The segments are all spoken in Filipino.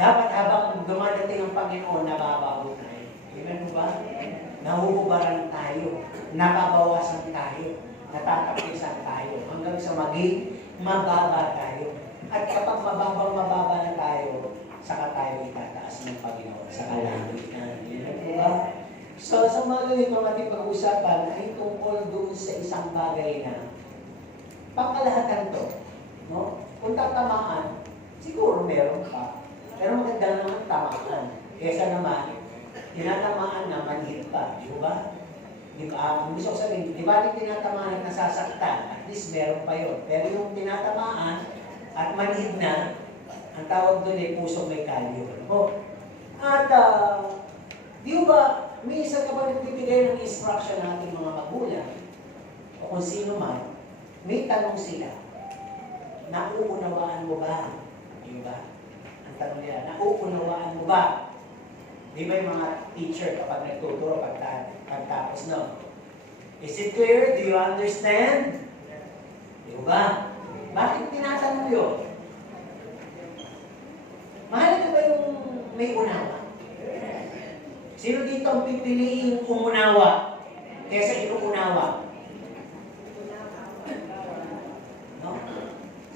Dapat habang dumadating ang Panginoon, nababago tayo. Amen mo ba? Nahuhubaran tayo, nababawasan tayo, natatapisan tayo, hanggang sa maging mababa tayo. At kapag mababa na tayo, saka tayo itataas ng Panginoon sa kalangitan. Amen mo ba? So, sa mga ganito ating pag-usapan ay tungkol doon sa isang bagay na pangkalahatan to. No? Kung tatamaan, siguro meron pa. Pero maganda naman tamaan. Kesa naman, tinatamaan na manhid pa. Di ba? Kung gusto ko sabihin, di ba yung tinatamaan at nasasaktan? At least meron pa yun. Pero yung tinatamaan at manhid na, ang tawag doon ay pusong may kalyo. At, di ba, may isa ka ba nagbibigay ng instruction natin mga magulang o kung sino man, may tanong sila, nauunawaan mo ba? Di ba? Ang tanong nila, nauunawaan mo ba? Di ba yung mga teacher kapag nagtuturo pagtapos, no? Is it clear? Do you understand? Di ba? Bakit tinatanong yun? Mahalaga ba yung may unawa? Sino dito ang pipiliin umunawa kaysa inuunawa? No?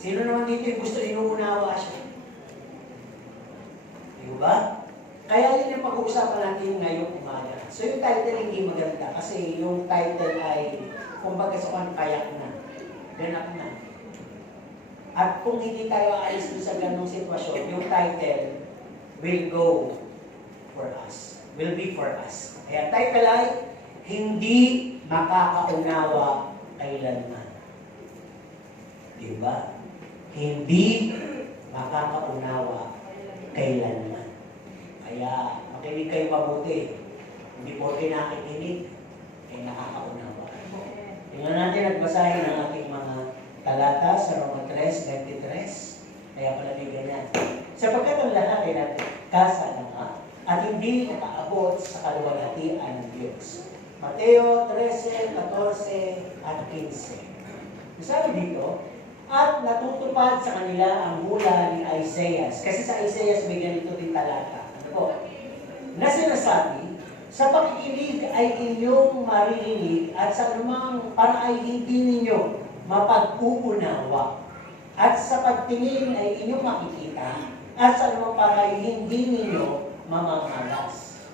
Sino naman dito yung gusto inuunawa siya? Di ba? Kaya yun yung pag-uusapan natin ngayong umaga. So yung title hindi maganda kasi yung title ay kumbaga sa kayak na, ganap na. At kung hindi tayo aalis doon sa ganong sitwasyon, yung title will go for us. Will be for us. Kaya title ay, hindi makakaunawa kailanman. Diba? Hindi makakaunawa kailanman. Kaya, makinig kayo mabuti. Hindi po nakikinig, ay nakakaunawa. Tingnan natin at basahin ang ating mga talata sa Roma 3:23. Kaya pala may ganyan. Sapagkat ang lahat ay natin kasalanga at hindi nakaabot sa kaluwalhatian ng Diyos. Mateo 13:14 at 15. Sabi dito, at natutupad sa kanila ang hula ni Isaiah. Kasi sa Isaiah may ganito din talata. Ano po? Na sinasabi, sa pakikinig ay inyong maririnig at sa anumang para ay hindi ninyo mapag-uunawa. At sa pagtingin ay inyong makikita at sa anumang para ay hindi ninyo mamamalas.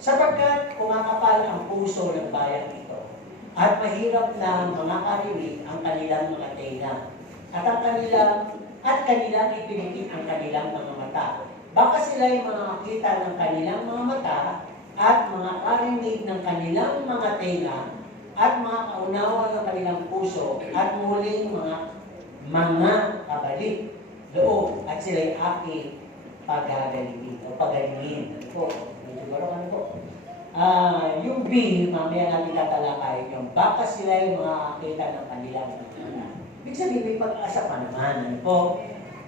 Sapagkat kumakapal ang puso ng bayan ito at mahirap na makakarinig ang kanilang mga tenga at kanilang ipinipit ang kanilang mga mata. Baka sila'y makakita ng kanilang mga mata at makakarinig ng kanilang mga tenga at makakaunawa ng kanilang puso at muling mga kabalik loob at sila'y aking paghagalingin o pagalingin. Ano po? Ano po? Yung B, mamaya natin tatalakayin yung baka sila'y makakita ng kanilang mga. Ibig sabihin, may pag-asa pa naman. Ano po?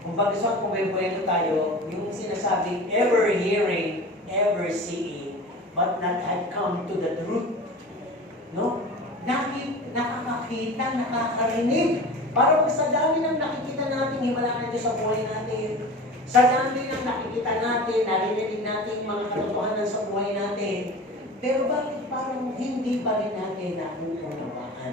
Kung pag-isang kumibwento tayo, yung sinasabing ever hearing, ever seeing, but not had come to the truth. No? Nakakakita, nakakarinig. Parang sa dami ng nakikita natin, himala na Diyos sa buhay natin. Sa dami ng nakikita natin, narinig natin mga katotohanan sa buhay natin. Pero bakit parang hindi pa rin natin nauunawaan?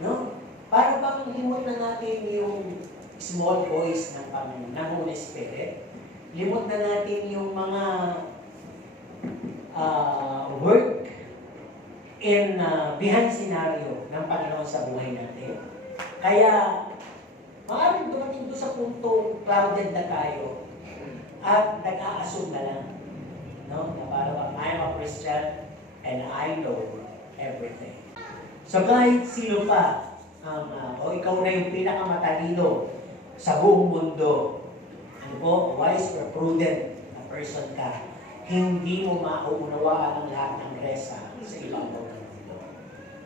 No? Para bang limot na natin yung small voice ng Panginoon, ng Holy Spirit? Limot na natin yung mga work in behind scenario ng Panginoon sa buhay natin. Kaya, maaaring dumating doon sa punto clouded na tayo at nag-a-assume na lang. No? Na parang I'm a Christian and I know everything. So kahit sino pa, o ikaw na yung pinakamatalino sa buong mundo, ano po, wise or prudent na person ka, hindi mo mauunawaan ang lahat ng resa sa ibang ng mundo.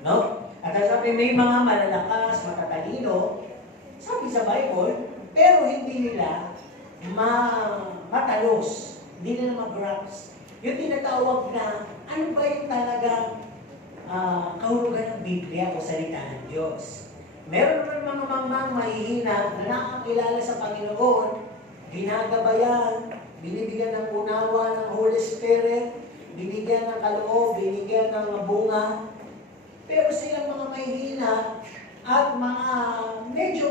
No? At sabi, may mga malalakas, matatalino, sabi sa Bible, pero hindi nila matalos, hindi nila mag-grasp. Yung tinatawag na, ano ba yung talagang kahulugan ng Biblia o salita ng Diyos? Meron naman mga mamang mahihina na nakakilala sa Panginoon, ginagabayan, binibigyan ng unawa ng Holy Spirit, binigyan ng kaloob, binigyan ng bunga. Pero silang mga mahihina at mga medyo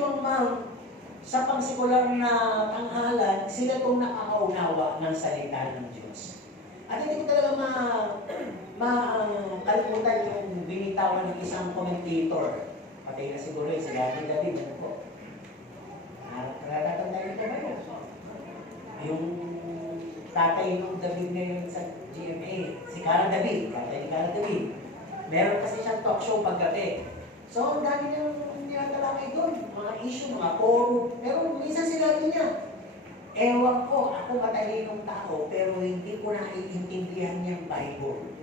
sa pangsikular na tanghalan, sila itong nakakaunawa ng salita ng Diyos. At hindi ko talaga kalimutan yung binitawan ng isang commentator. Patay na siguro yun, si David, ano po? Natatandaan niyo ba yun? Yung tatay ng David ngayon sa GMA, si Cara David, tatay ni Cara David. Meron kasi siyang talk show paggabi. So, ang dami niyang niyatalakay doon, mga issue, mga forum. Pero minsan sinabi niya, ewan ko, ako matalinong tao, pero hindi ko naiintindihan niyang Bible.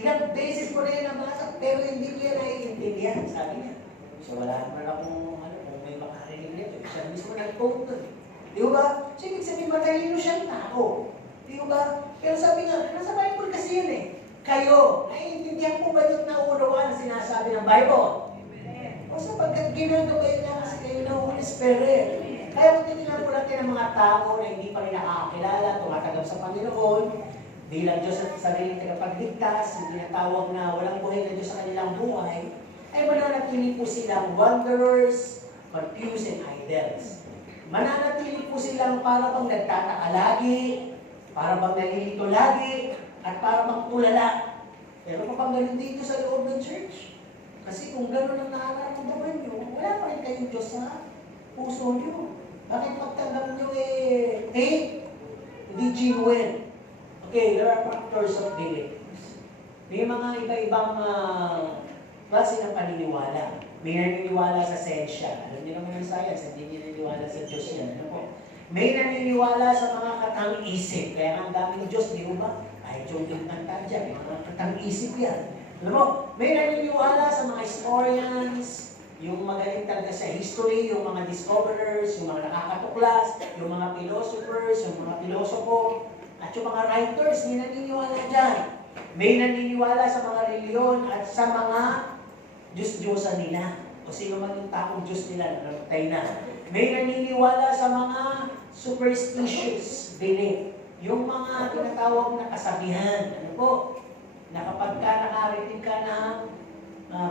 Ilang beses ko na yan nabasa, pero hindi niya naiintindihan, sabi niya. So, wala naman akong, kung may makarinig nito, siya mismo nag-quote doon. Di ba? So, ibig sabihin, matalino siyang tao. Di ba? Pero sabi nga, nasa Bible kasi yun eh. Kayo, naiintindihan po ba yung naunawaan na sinasabi ng Bible? O sapagkat ginagawin niya kasi kayo ng Holy Spirit. Kaya kung titignan po natin ang mga tao na hindi pa rin nakakakilala, tumatanggap sa Panginoon, bilang Diyos at sariling tagapagligtas, hindi natawag na walang buhay na Diyos sa kanilang buhay, ay mananatili po silang wanderers, confused, and idols. Mananatili po silang para bang nagtataka lagi, para bang nalilito lagi, at para bang tulala. Pero kapag ganun dito sa loob ng church, kasi kung gano'n ang nararamdaman nyo, wala pa rin kayong Diyos sa puso nyo. Bakit pagtanggap nyo fake? Hindi genuine. Okay, there are factors of beliefs. May mga iba-ibang klase ng paniniwala. May naniniwala sa sensya. Alam niyo naman yung science, hindi naniniwala sa Diyos yan. Ano po? May naniniwala sa mga katang-isip. Kaya ang daming Diyos, di ba? Kahit yung kanta dyan, mga katang-isip yan. Alam mo, may naniniwala sa mga historians, yung magaling talaga sa history, yung mga discoverers, yung mga nakakatuklas, yung mga philosophers, yung mga pilosofo, at yung mga writers, may naniniwala dyan. May naniniwala sa mga reliyon at sa mga Diyos-Diyosan nila. O sino man yung taong Diyos nila, namatay na. May naniniwala sa mga superstitious belief. Yung mga tinatawag na kasabihan. Ano po? Na kapag nakarinig ka ng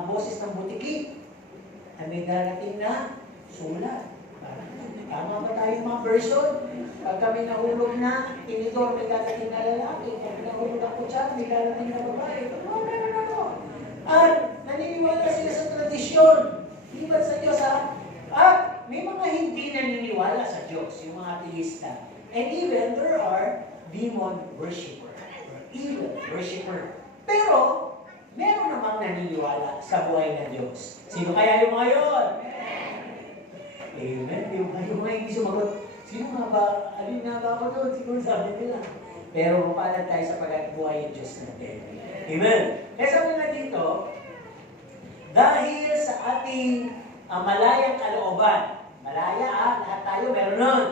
boses ng butiki, ay may darating na sulat. Tama ba tayong mga version? Pag kami nahulog na, tinidor, may darating na lalaki. Pag nahulog ako dyan, may darating na babae. At naniniwala sila sa tradisyon. Di ba sa Diyos, ha? At may mga hindi naniniwala sa Diyos, yung mga ateista. And even there are demon worshiper, or evil worshiper. Pero, meron namang naniniwala sa buhay ng Diyos. Sino kaya yung mga yun? Amen. Yung mga hindi sumagot. Sino nga ba? Alin nga ba ako doon? Siguro sabi nila. Pero mapalad tayo sa pagbuhay ng Diyos natin. Amen. Kaya sabi nga dito, dahil sa ating malayang kalooban, malaya lahat tayo meron nun,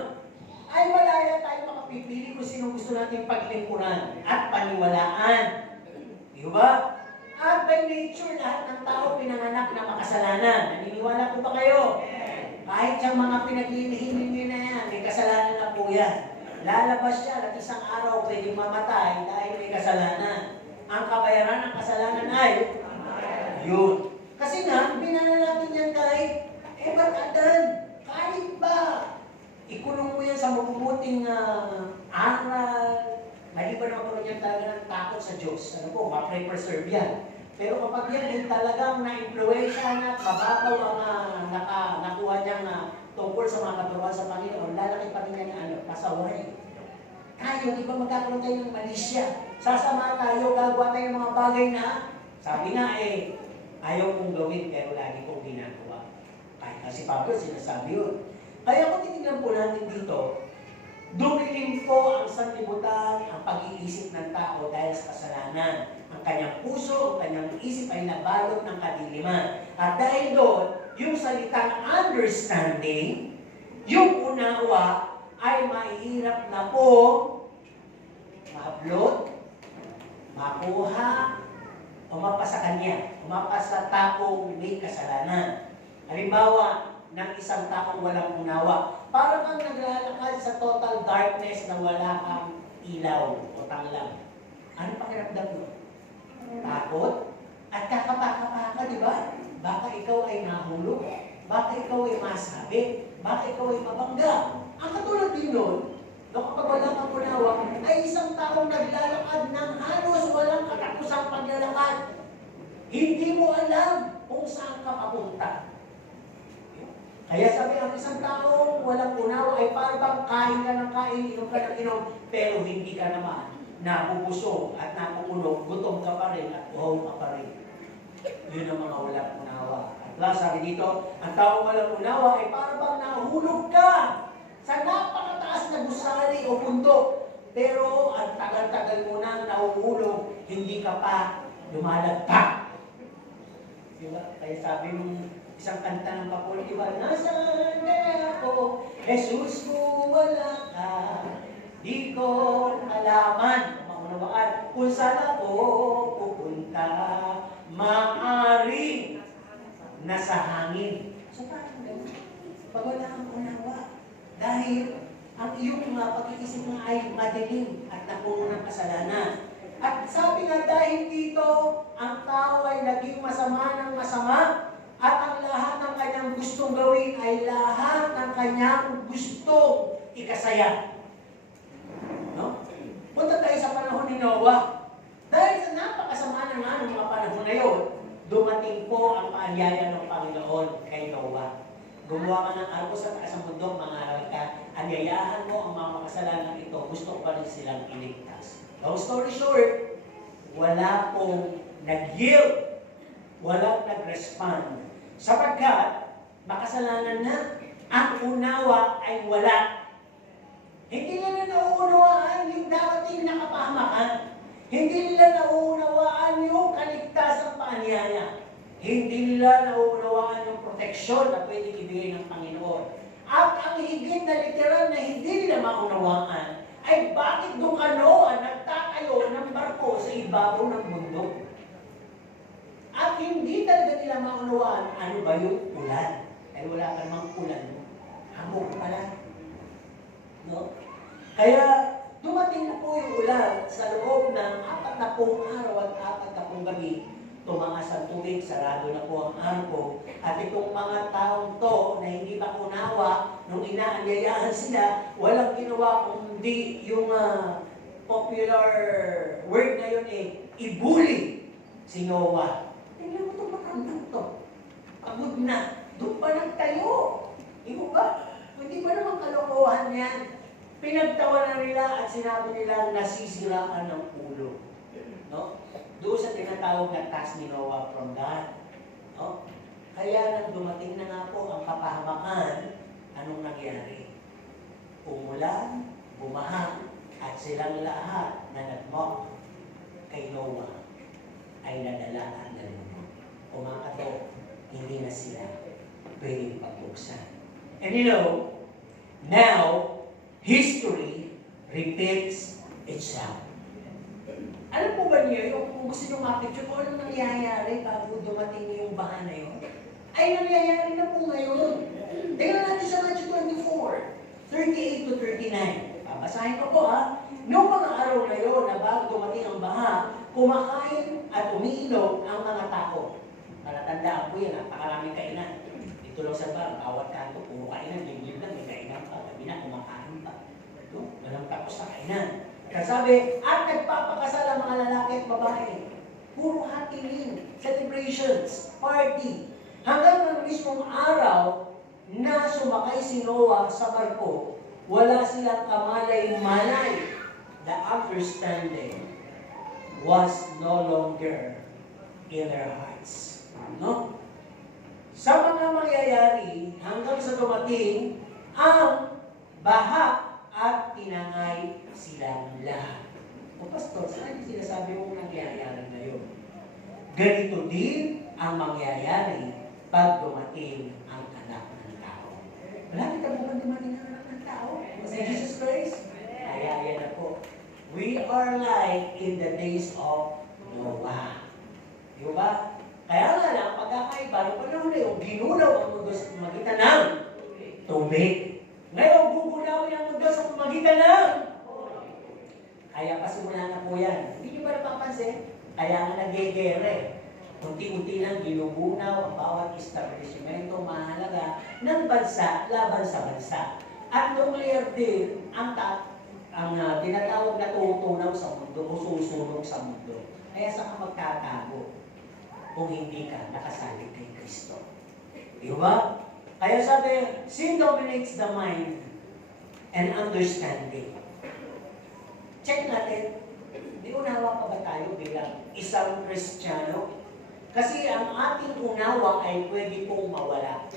ay malaya tayo makapipili kung sino gusto natin paglingkuran at paniwalaan. Di ba? At by nature, lahat ng tao pinanganak na makasalanan. Naniniwala po ba kayo? Kahit yung mga pinaglilihin niyo na yan, may kasalanan na po yan. Lalabas siya at isang araw pwedeng mamatay dahil may kasalanan. Ang kabayaran ng kasalanan ay yun. Kasi nga, binana natin yan kahit Adan, kahit ba ikulong mo yan sa mabubuting aral, maliban naman ko yan talaga ng takot sa Diyos. Ano po, ma-preserve yan. Pero kapag yan ay talagang na-influensya na at mababaw ang nakuha niyang tungkol sa mga katuruan sa Panginoon, lalaki pa rin yan pasaway. Tayo, di ba magkakaroon tayo ng malisya? Sasama tayo, gagawa tayo ng mga bagay na, sabi nga ayaw kong gawin, pero lagi kong ginagawa. Kahit kasi Pablo, sinasabi yun. Kaya kung titignan po natin dito, dumilim po ang sanlibutan, ang pag-iisip ng tao dahil sa kasalanan. Ang kanyang puso, ang kanyang isip ay nabalot ng kadiliman. At dahil doon, yung salitang understanding, yung unawa, ay mahirap na po mahablot, makuha, o mapasa kanya, o mapasa taong may kasalanan. Halimbawa, ng isang taong walang unawa. Para kang naglalakad sa total darkness na wala kang ilaw o tanglang. Ano pakiramdam mo? Takot? At kakapaka-paka, di ba? Baka ikaw ay nahulog. Baka ikaw ay masabi. Baka ikaw ay mabangga. Ang katulad din nun, kapag walang kapunawa, ay isang taong naglalakad ng halos walang katapusang paglalakad. Hindi mo alam kung saan ka papunta. Kaya sabi ang isang taong walang unawa ay parang kain ka ng kain, inom ka ng inom, pero hindi ka naman napupusog at napupunog, gutom ka pa rin at uhaw ka pa rin. Yun ang mga walang unawa. At last, sabi dito, ang taong walang unawa ay parang nahulog ka sa napakataas na gusali o bundok. Pero ang tagal-tagal mo nang nahuhulog, hindi ka pa lumalagpak. Diba? Kaya sabi mong isang kanta ng Papul, diba? Nasaan kaya ako? Jesus ko wala ka. Di ko alaman, maunawaan, kung saan ako pupunta. Maaaring nasa hangin. So parang gano'n. Pag wala kang unawa, dahil ang iyong mga pag-iisip na ay madilim at napuno ng kasalanan. At sabi nga dahil dito, ang tao ay naging masama ng masama at ang lahat ng kanyang gustong gawin ay lahat ng kanyang gustong ikasaya. No? Punta tayo sa panahon ni Noah. Dahil sa napakasama ng mga panahon na yun, dumating po ang paanyaya ng Panginoon kay Noah. Gumawa ka ng arko sa taas ng bundok, mangaral ka, anyayahan mo ang mga makasalanan ito, gusto ko pa rin silang iligtas. Long story short, wala pong nag-yield, walang nag-respond. Sapagkat, makasalanan na, ang unawa ay wala. Hindi nila nauunawaan yung darating na kapahamakan. Hindi nila nauunawaan yung kaligtasang paanyaya. Hindi nila nauunawaan yung proteksyon na pwede ibigay ng Panginoon. At ang higit na literal na hindi nila maunawaan ay bakit doon ka Noah nagtatayo ng barko sa ibabaw ng bundok? At hindi talaga nila maunawaan ano ba yung ulan. Ay wala ka namang ulan. Hamog pala. No? Kaya dumating na po yung ulan sa loob ng 40 araw at 40 gabi. Tumangas ang tubig, sarado na po ang arko. At itong mga taong to na hindi pa unawa, nung inaanyayahan sila, walang ginawa kundi yung popular word na yun ibuli si Noah. Tingnan mo itong matandang to. Pagod na. Doon pa nagtayo. Imo ba? Hindi ba naman kalokohan yan? Pinagtawa na nila at sinabi nilang nasisiraan ng ulo. No? Doon sa tinatawag na task ni Noah from God. No? Kaya nang dumating na nga po ang kapahamakan, anong nangyari? Umulan, bumaha, at silang lahat na nagmock kay Noah ay nadala ang nalunod. Kumakato, hindi na sila pwedeng pagbuksan. And you know, now, history repeats itself. Alam po ba niyo, kung gusto nyo mapicture kung anong nangyayari bago dumating yung baha na yun, ay nangyayari na po ngayon. Tingnan natin sa Matthew 24, 38 to 39. Babasahin ko po Noong mga araw na yun na bago dumating ang baha, kumakain at umiinom ang mga tao. Malatandaan po yan, napakaraming kainan. Dito lang sa bar, bawat kanto, puro kainan, lingid lang, may kainan pa, gabi na, kumakain pa. Ito, walang tapos na kainan. Kasabi, at nagpapakasal ang mga lalaki at babae. Puro happening, celebrations, party. Hanggang ng mismong araw na sumakay si Noah sa barko, wala silang kamalay-malay. The understanding was no longer in their hearts. No? Sa mga mangyayari, hanggang sa dumating ang baha at tinangay silang lahat. O pastor, saan yung sinasabi mong nangyayari ngayon? Ganito din ang mangyayari pag dumating ang anak ng tao. Malapit na po dumating ang anak ng tao? Kasi Jesus Christ, kaya na po. We are like in the days of Noah. Di ba? Kaya nga lang, pagkakaiba, nung panahon na yung ginunaw ang mundo sa magitan ng tubig. Ngayon, gugunawin ang mundo sa pamagitan ng kaya pasimula na po yan. Hindi nyo ba napapansin? Kaya nga nagigere. Unti-unti lang ginugunaw ang bawat establishmento mahalaga ng bansa laban sa bansa. At nuclear deal ang tinatawag na tutunaw sa mundo o susunog sa mundo. Kaya saan ka magtatago kung hindi ka nakasalig kay Kristo? Di ba? Kaya sabi, sin dominates the mind and understanding. Check natin, di unawa pa ba tayo bilang isang Kristiyano? Kasi ang ating unawa ay pwede pong mawala.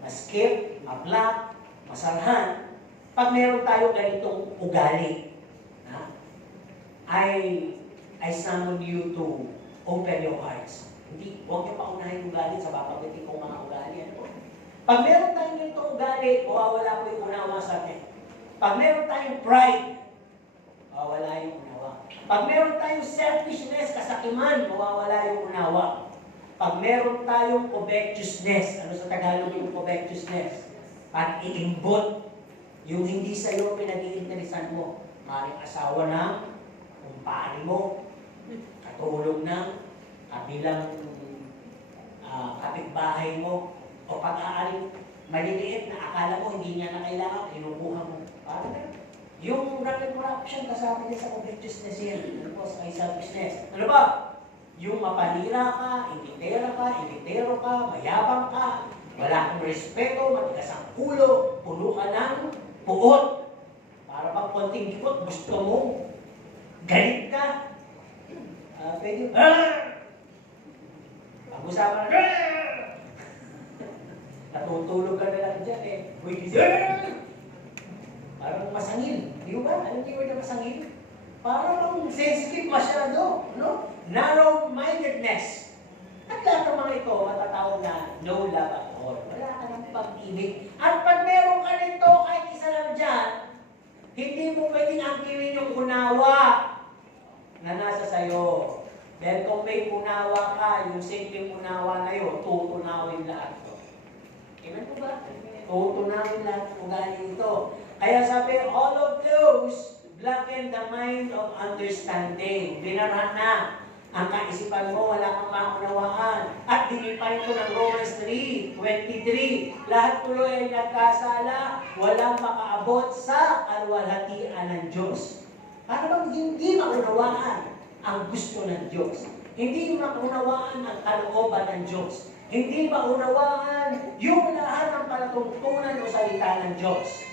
Maskip, mablock, masarhan. Pag meron tayo ganitong ugali, I summon you to open your hearts. Hindi, huwag niyo paunahin ugali sa babagitin kong mga ugali. Pag meron tayong ganitong ugali, mawawala po yung unawa sa atin. Pag meron tayong pride, mawawala yung unawa. Pag meron tayong selfishness, kasakiman, mawawala yung unawa. Pag meron tayong covetousness, ano sa Tagalog yung covetousness? Pag-iimbot, yung hindi sa'yo pinag-iinteresan mo. Maring asawa ng kumpare mo, katulong ng kabilang kapitbahay mo, o pag-aaring maliliit na akala mo hindi niya na kailangan, kinukuha mo. Parang yung rapid corruption kasama niya sa covetousness yan. Ano po, sa selfishness. Ano ba? Yung mapalira ka, inditero ka, mayabang ka, wala kang respeto, matigas ang ulo, puno ka ng puot. Para pag konting dikot, gusto mo, galit ka. Pwede, pag-usapan na, natutulog ka na lang dyan eh. Parang masangil. Di ba? Alam niyo na masangil? Parang sensitive masyado. No? Narrow-mindedness. At lahat ng mga ito, matatawag na no love at all. Wala ka ng pag-ibig. At pag meron ka nito, kahit isa lang dyan, hindi mo pwedeng angkinin yung unawa na nasa sayo. Dahil kung may unawa ka, yung simpleng unawa na yun, tutunawin lahat ito. Amen po ba? Tutunawin lahat ng ugali ito. Kaya sabi, all of those blacken the mind of understanding. Binarhan na ang kaisipan mo, wala kang maunawaan. At dinipay ito ng Romans 3:23. Lahat tuloy ay nagkasala, walang makaabot sa kalwalhatian ng Diyos. Para bang hindi maunawaan ang gusto ng Diyos. Hindi maunawaan ang kalooban ng Diyos. Hindi maunawaan yung lahat ng palatuntunan o salita ng Diyos.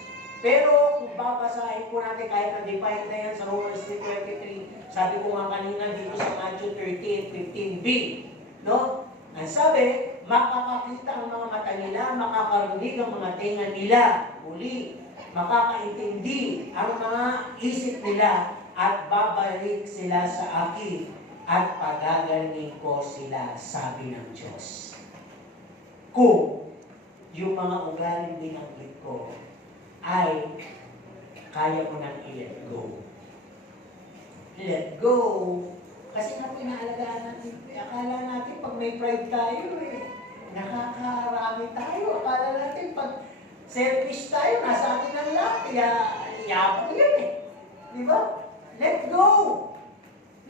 Pero kung babasahin po natin kahit na-define na yan sa Romans 3:23, sabi ko nga kanina dito sa Matthew 13:15b, no? Ang sabi, makakakita ang mga mata nila, makakarinig ang mga tenga nila, muli, makakaintindi ang mga isip nila, at babalik sila sa akin, at pagagaling ko sila, sabi ng Diyos. Kung yung mga ugaling binanggit ko ay kaya mo nang i-let go. Let go. Kasi nga pinaalagaan natin, akala natin pag may pride tayo nakakarami tayo. Akala natin pag selfish tayo, nasa atin ang lahat. Kaya yapang yan Di ba? Let go.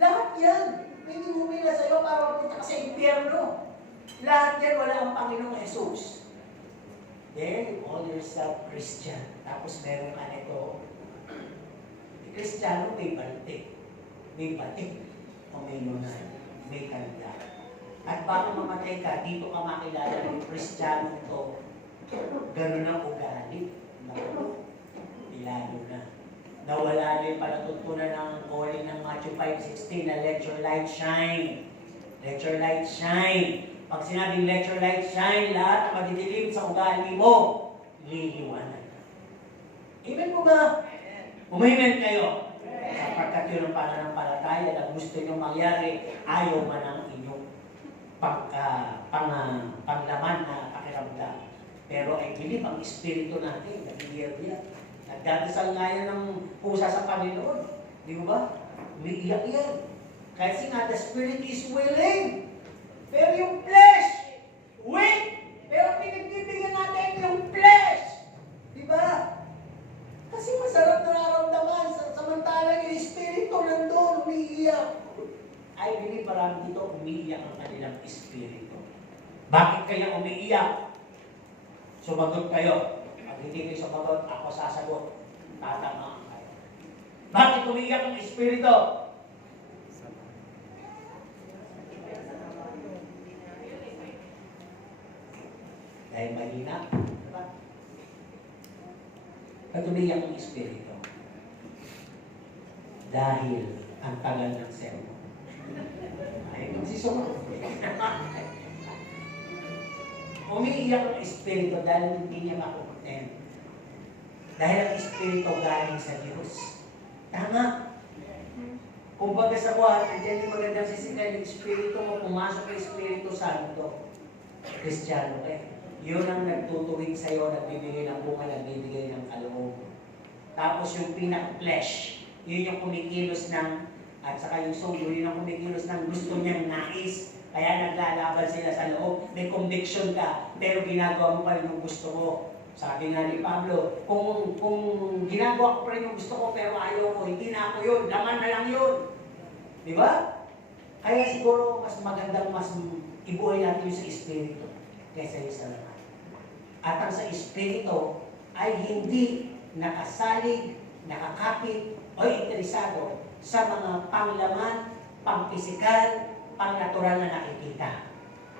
Lahat yan. Hindi humila sa'yo para punta ka sa impyerno. Lahat yan wala ang Panginoong Jesus. Then, you call yourself Christian. Tapos meron ka nito. Kristiyano may batik. May batik. O may lunay. May kanda. At bago mamatay ka, dito ka makilala ng Kristiyano to. Ganun ang ugali. Ilalo na. Nawala na yung palatuntunan ng calling ng Matthew 5:16 na let your light shine. Let your light shine. Pag sinabing let your light shine, lahat madidilim sa ugali mo, liliwanag. Amen po ba? Umamen kayo. Sapagkat yun ang pananampalataya na gusto nyo mangyari, ayaw man ang inyong panglaman na pakiramdam. Pero I believe ang espiritu natin, nagigiyar-giyar. Nagdadasal nga yan ng pusa sa Panginoon. Di ba? Umiiyak yan. Kasi nga, the spirit is willing. Pero yung flesh, weak. Pero pinagbibigyan natin yung flesh. Di ba? believe marami dito umiiyak ang kanilang espiritu. Bakit kaya umiiyak? Sumagot kayo. Pag hindi kayo sumagot, ako sasagot. Tatamaan kayo. Bakit umiiyak ang espiritu? Dahil mahina. Diba? Bakit umiiyak ang espiritu? Dahil ang tagal ng sermon. Ay, magsisumunod. Umiiyak ang espiritu dahil hindi niya makukontent. Dahil ang espiritu galing sa Diyos. Tama. Kung baga sa buwan, andyan yung magandang sisikay ng espiritu mo, pumasok ang Espiritu Santo. Kristiyano ka. Yun ang nagtutuwid sa'yo, nagbibigay ng bunga, nagbibigay ng kaloob. Tapos yung pinaka-flesh, yun yung kumikilos ng, at saka yung soul, yun yung kumikilos ng gusto niyang nais. Kaya naglalaban sila sa loob. May conviction ka, pero ginagawa mo pa rin yung gusto mo. Sabi nga ni Pablo, kung ginagawa ko pa rin yung gusto ko, pero ayaw ko, hindi na ako yun, laman na lang yun. Di ba? Kaya siguro, mas magandang mas ibuhay natin yung sa Espiritu kaysa yung sa laman. At ang sa Espiritu ay hindi nakasalig, nakakapit, o interesado sa mga panglaman, pang-pisikal, pang-natural na nakikita.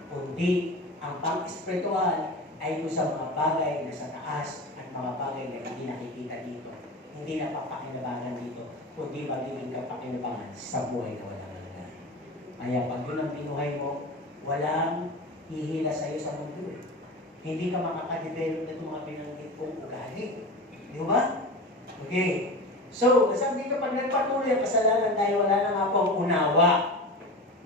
Kundi ang pang-espiritual ay doon sa mga bagay na sa taas at mga bagay na hindi nakikita dito. Hindi napapakinabangan dito, kundi magiging kapakinabangan sa buhay na walang hanggan. Kaya pag yun ang binuhay mo, walang hihila sa iyo sa mundo. Hindi ka makakadevelop na itong mga binanggit kong ugali. Di ba? Okay. So, sabi ka pag nagpatuloy ang kasalanan dahil wala na nga pong unawa,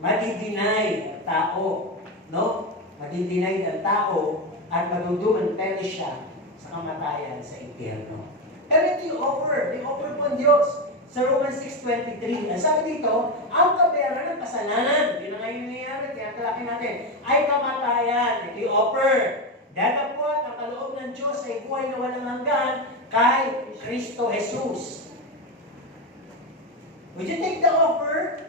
madidinay ang tao, no? Madidinay ang tao at maduduman siya sa kamatayan sa impyerno. Pero ito yung offer po ang Diyos. Sa Romans 6:23, ang sabi dito, ang kabayaran ng kasalanan, yun na ngayon nangyayari, tinatalaki natin, ay kamatayan. Ito yung offer. Datapwat ang kaloob ng Diyos ay buhay na walang hanggan kay Kristo Jesus. Would you take the offer?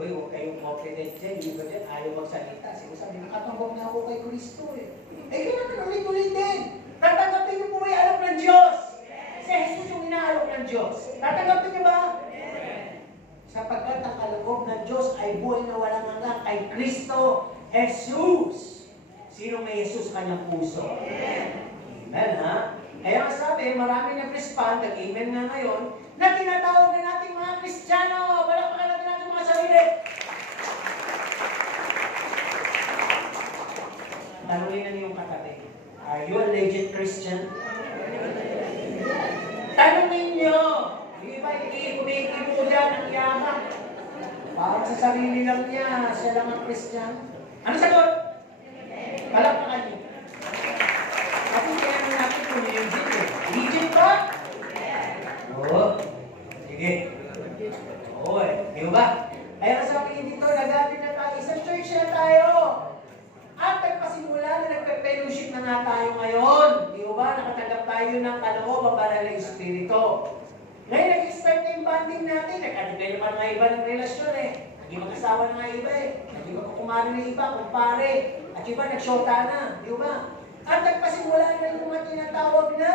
Uy, huwag kayong confident dyan. Yung iba dyan, ayaw magsalita. Sige, sabi, nakatanggap na ako kay Kristo eh. Eh, kailangan ulit-ulitin. Tatanggapin niyo po may alok ng Diyos. Si Jesus yung inaalok ng Diyos. Tatanggapin niyo ba? Sapagkat ang kaloob ng Diyos ay buhay na walang hanggan kay Kristo Jesus. Sino may Jesus kanyang puso? Amen, ha? Kaya ang sabi, marami nag-respond, nag-amen nga ngayon, na tinatawag na natin mga Kristiyano. Palakpakan natin natin mga sarili. Tanungin na niyong katabi. Are you a legit Christian? Tanungin niyo. Yung iba, hindi kumikibo dyan ang yaman. Parang sa sarili lang niya, siya lang ang Christian. Ano sagot? Palakpakan niyo. Kasi kaya natin kung legit eh. Legit ba? Oo. Sige. Oo eh. Di ba? Kaya sabihin dito, nagabi na tayo. Isang church na tayo. At nagpasimula na nagpe-fellowship na nga tayo ngayon. Di ba? Nakatanggap tayo ng kaloob ang banal na Espiritu. Ngayon, nag-expect na yung bonding natin. Nagka-develop na nga iba ng relasyon eh. Naging mag-asawa na nga iba eh. Naging magkukumari na iba, kumpare. At iba, nagsyota na. Di ba? At nagpasimula na yung mga tinatawag na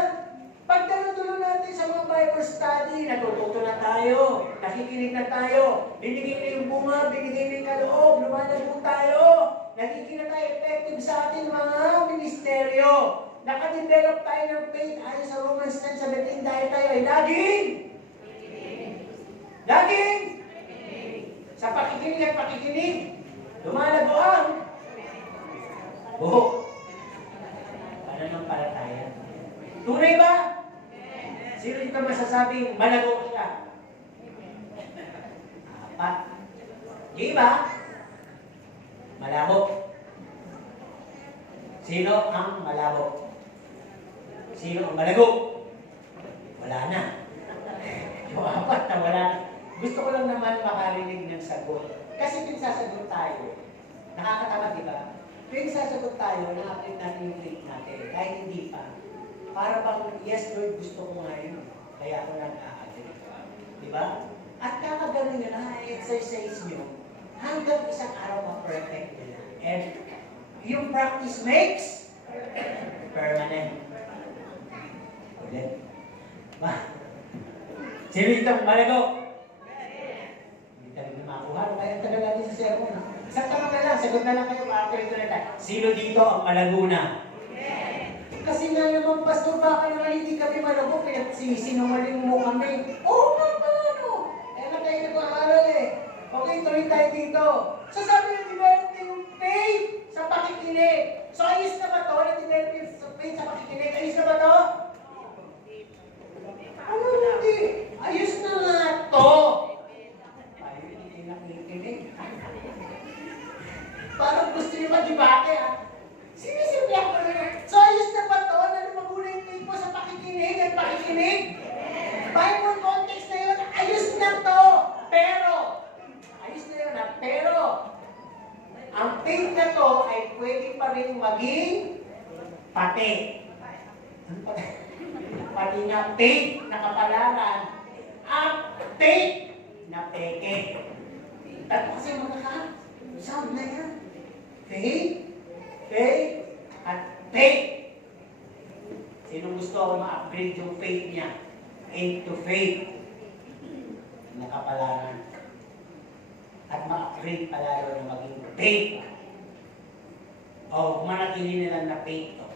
pagdalo-dulo natin sa mga Bible study, natututo na tayo, nakikinig na tayo, binigay na yung bunga, binigay na yung kaloob, lumalago tayo, nagiging na tayo effective sa ating mga ministeryo. Nakadevelop tayo ng faith ayon sa Romans 10:17 dahil tayo ay laging sa pakikinig at pakikinig, lumalago ang buhok. Pananampalataya. Tunay ba? Sino dito masasabing malago siya? Apat. Di ba? Malabo. Sino ang malabo? Sino ang malago? Wala na. Yung apat na wala. Gusto ko lang naman makarinig ng sagot. Kasi pinsasagot tayo. Nakakatawa, di ba? Pinsasagot tayo, na-update natin yung faith natin. Kahit hindi pa. Para bang, yes Lord, gusto ko nga yun. Kaya ako nag-a-agree. Di ba? At kakagano'n nyo na, exercise nyo, hanggang isang araw ma-perfect nila. And yung practice makes permanent. Ulit. Sino itong malago? Hindi tayo na makuha. Kaya tagal natin sa sermon. Isang tanong na lang, sagot na lang kayo. Makakirito na tayo. Sino dito ang malago na? Kasi nga naman, Pastor, baka naman hindi kami malago. Kaya sinungaling mo kami. Oo nga pala, no? Eh, na tayo nag-aaral eh. Okay, tuloy tayo dito. So sabi na develop na yung faith sa pakikinig. So ayos na ba to? Na-develop yung faith sa pakikinig. Ayos na ba to? Ano hindi? Ayos na nga to. Ayaw hindi nakikinig. Parang gusto niyo mag-debate ah. Sinisimple ako na. So ayos na ba to? Na lumago na yung faith mo sa pakikinig at pakikinig? Bible context na yun. Ayos na to. Pero ayos na yun ha. Pero ang faith na to ay pwede pa rin maging pati. Ano pati? Pati na faith na kapalaran at faith na peke. Tatlo kasi magkaka-sound na yan. Faith, faith, at faith. Sino gusto ako ma-upgrade yung faith niya into faith na kapalaran? At ma-upgrade palalo na maging faith. O manatili nilang na faith to.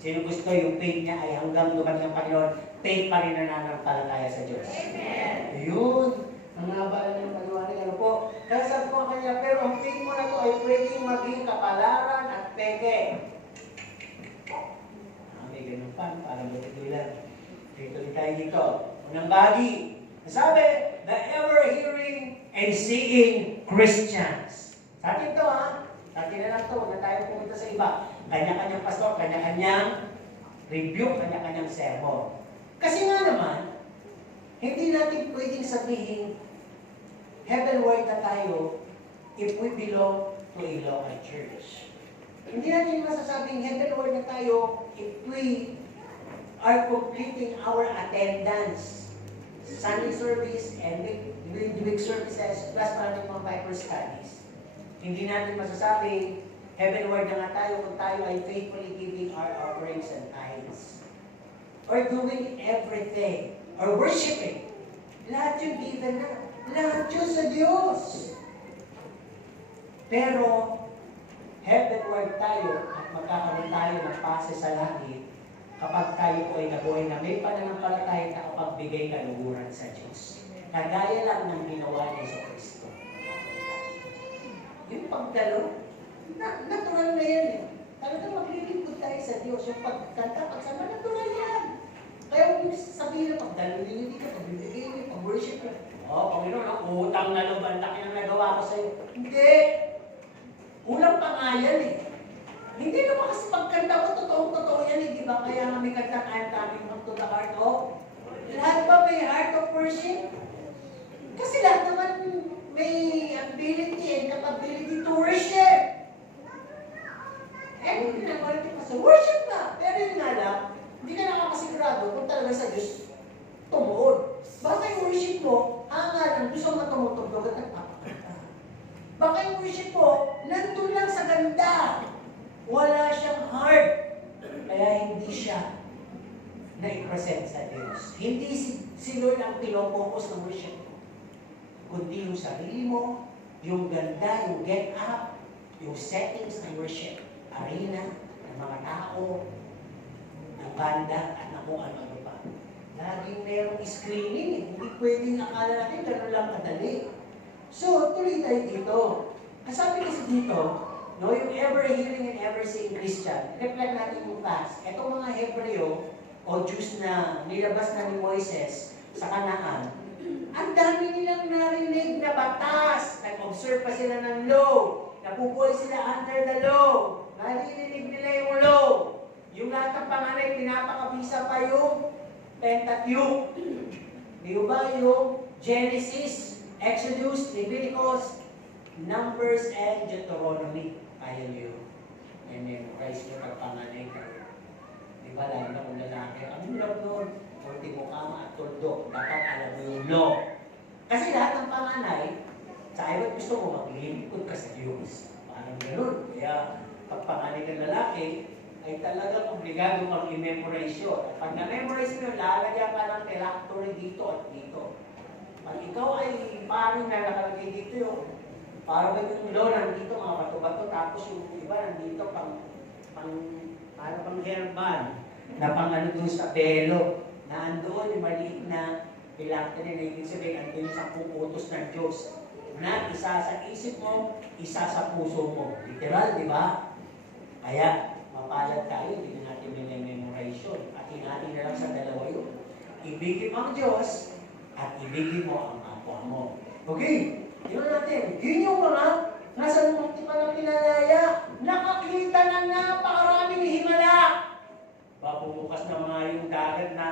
Sino gusto yung faith niya ay hanggang dumating ang Panginoon, faith pa rin na nananampalataya sa Diyos. Amen. Yun. Ang nabala ng paliwanag. Ano po? Kaya sabi ko kanya, pero ang faith mo na to ay pwedeng maging kapalaran at peke. May ganun pa. Parang matitulan. Dito tayo dito. Unang bagi. Sabi, the ever-hearing and seeing Christians. Sa atin to ha. Sa atin na lang to. Huwag na tayo pumunta sa iba. Kanya-kanyang pastor, kanya-kanyang review, kanya-kanyang sermon. Kasi nga naman, hindi natin pwedeng sabihin heavenward na tayo if we belong to a local church. Hindi natin masasabing heavenward na tayo if we are completing our attendance. Sunday service and week services plus maraming mga Bible studies. Hindi natin masasabing heavenward na nga tayo kung tayo ay faithfully giving our offerings and tithes. Or doing everything. Or worshiping. Lahat yun given na. Lahat yun sa Diyos. Pero, heavenward tayo at magkakaroon tayo ng pase sa langit kapag tayo po ay nabuhay na may pananampalataya na kapagbigay kaluhuran sa Diyos. Kagaya lang ng ginawa niya sa Kristo. Yung pagdalo, natural na yan eh. Talagang maglilingkod tayo sa Diyos. Yung pagkanta, pagsama, natural yan. Kaya huwag sabihin na pagdalo ka, pagbibigay mo, pag-worship ka. Panginoon, ang utang na loob, ang laki ng nagawa ko sa iyo. Hindi. Kulang pa nga yan eh. Hindi naman kasi pagkanta mo, totoong-totoo yan eh, di ba? Kaya nga may kanta, I'm coming up to the heart of. Lahat ba may heart of worship? Kasi lahat naman may ability and capability to worship. Eh, hindi na quality pa sa worship na. Pero yun nga lang, hindi ka nakakasigurado kung talaga sa Diyos tumuod. Baka yung worship mo, lang, gusto mo tumutugtog at nagpapakanta. Baka yung worship mo, nandun lang sa ganda. Wala siyang heart. Kaya hindi siya na-present sa Diyos. Hindi si Lord ang pinopokus ng worship mo. Kundi yung sarili mo, yung ganda, yung get up, yung settings ng worship, arena, ng mga tao, ng banda, at ng kung ano pa. Laging merong screening eh. Hindi pwedeng akala natin, gano'n lang kadali. So, tuloy tayo dito. Kasabi kasi dito, no, yung ever hearing and ever seeing Christian, reflect natin yung past. Itong mga Hebreo o Jews na nilabas na ni Moises sa Kanaan, ang dami nilang narinig na batas. Nag-observe pa sila ng law. Napupuhay sila under the law. Narinig nila yung law. Yung lahat ng panganay, pinapakabisa pa yung Pentateuch. Di ba yung Genesis, Exodus, Leviticus, Numbers, and Deuteronomy. Ayaw yun. And then, Christ yung pagpanganay ka. Di ba, lalo na kung lalaki. Ang hirap nun, kunti mo kama at tuldok. Dapat alam mo yung law. Kasi lahat ng panganay, sa ayaw gusto mo, maglilingkod ka sa Diyos. Parang gano'n. Kaya, pag panganay ka lalaki, ay talagang obligado kang i-memorize yun. Pag na-memorize mo yun, lalagyan ka ng phylactery dito at dito. Pag ikaw ay parang na nakalagay dito yung parang yung ulo nandito, mga bato-bato, tapos yung iba nandito parang pang hairband, na pang ano dun sa pelo, na andoon yung maliit na phylactery na ibig sabihin, andun yung 10 utos ng Diyos, na isa sa isip mo, isa sa puso mo. Literal, di ba? Kaya, mapalad tayo, hindi na natin memorize yun. At natin na lang sa dalawa yun. Ibigin mo ang Diyos, at ibigin mo ang kapwa mo. Okay, yun natin. Yun yung mga nasa munti pa ng pinalaya. Nakakita na napakaraming himala. Bumubukas na mga yung dagat na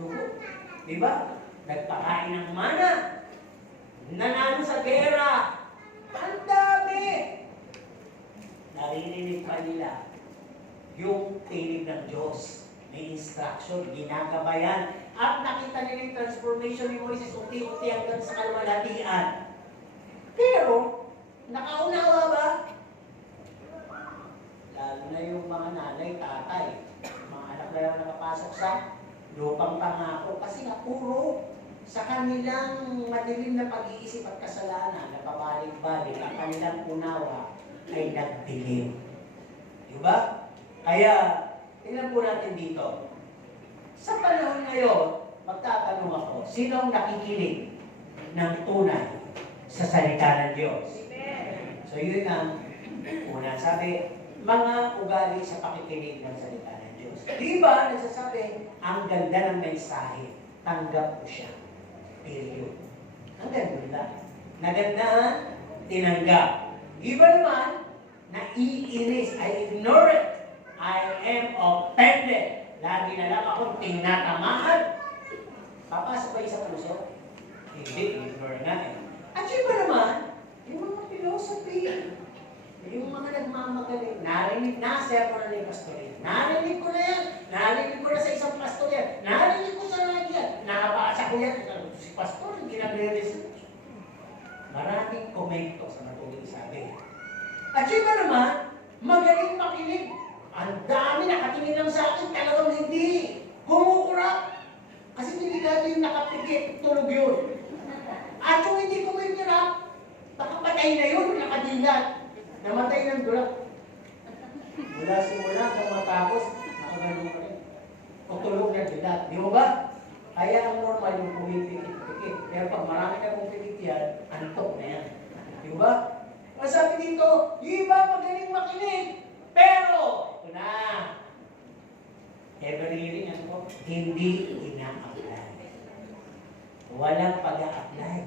dugo. Diba? Nagpakain ng mana. Nanalo sa gera. Ang dami. Naririnig pa nila yung tinig ng Diyos. May instruction, ginagabayan. At nakita nila yung transformation ni Moises unti-unti hanggang sa kaluwalhatian. Pero, nakaunawa ba? Lalo na yung mga nanay, tatay, mga anak na lang nakapasok sa lupang pangako. Kasi nga, puro sa kanilang madilim na pag-iisip at kasalanan na pabalik-balik, ang kanilang unawa ay nagdilim. Diba? Kaya, tingnan po natin dito. Sa panahon ngayon, magtatanong ako, sino ang nakikinig ng tunay sa salita ng Diyos? So yun ang una. Sabi, mga ugali sa pakikinig ng salita ng Diyos. Di ba, nagsasabi, ang ganda ng mensahe, tanggap ko siya. Period. Ang ganda. Nagandahan, tinanggap. Iba naman, naiinis, I ignore it. I am offended. Lagi na lang akong tinatamaan. Papasok ba sa puso? Hindi, ignore nga eh. At yun ba naman, yung mga philosophy, yung mga nagmamagaling, narinig na, sermon na yung pastor yan. Narinig ko na yan. Narinig ko na sa isang pastor yan. Narinig ko sa lahat yan. Nakabasa ko yan. Si pastor, hindi nagre-research. Maraming komento sa natuloy sabi. At yun ba naman, magaling makinig. Ang dami nakatingin lang sa akin, talagang hindi. Kumukurap. Kasi delikado yung nakapikit, tulog yun. At kung hindi kumikirap, nakapatay na yun, nakadilat. Namatay ng dulak. Mula simula, kung matapos, nakagano pa rin. Tutulog na dilat. Di mo ba? Kaya ang normal yung pumipikit-pikit. Pero pag marami ka pumipikit yan, antok na yan. Di ba? Masabi dito, yung iba magaling makinig. Pero, ito na. Every hearing, ano po? Hindi ina-apply. Walang pag-a-apply.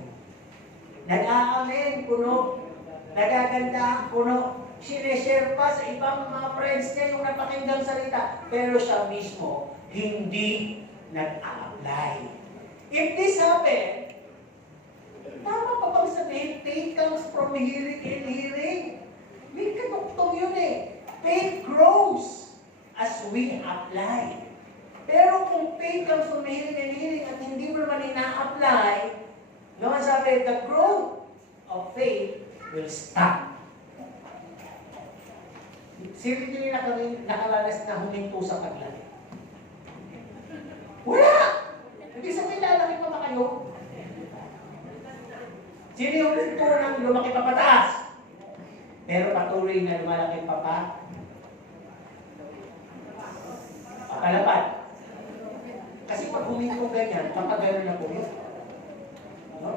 Nag-aamen, puno. Nagaganda, puno. Sineshare pa sa ibang mga friends niya yung napakinggang salita. Pero siya mismo, hindi nag-a-apply. If this happen, tama pa bang sabihin, faith comes from hearing and hearing? May katuktong yun eh. Faith grows as we apply. Pero kung faith comes from hearing and hearing at hindi mo naman ina-apply, naman sabi, the growth of faith will stop. Sino din nakalalas na huminto sa paglaki? Wala! Hindi sabihin lalaki pa ba kayo? Sino yung huminto ng lumaki pa pataas? Pero patuloy na lumalaki pa pa? Papalapad. Kasi pag huminto ganyan, papagano na po yun. No?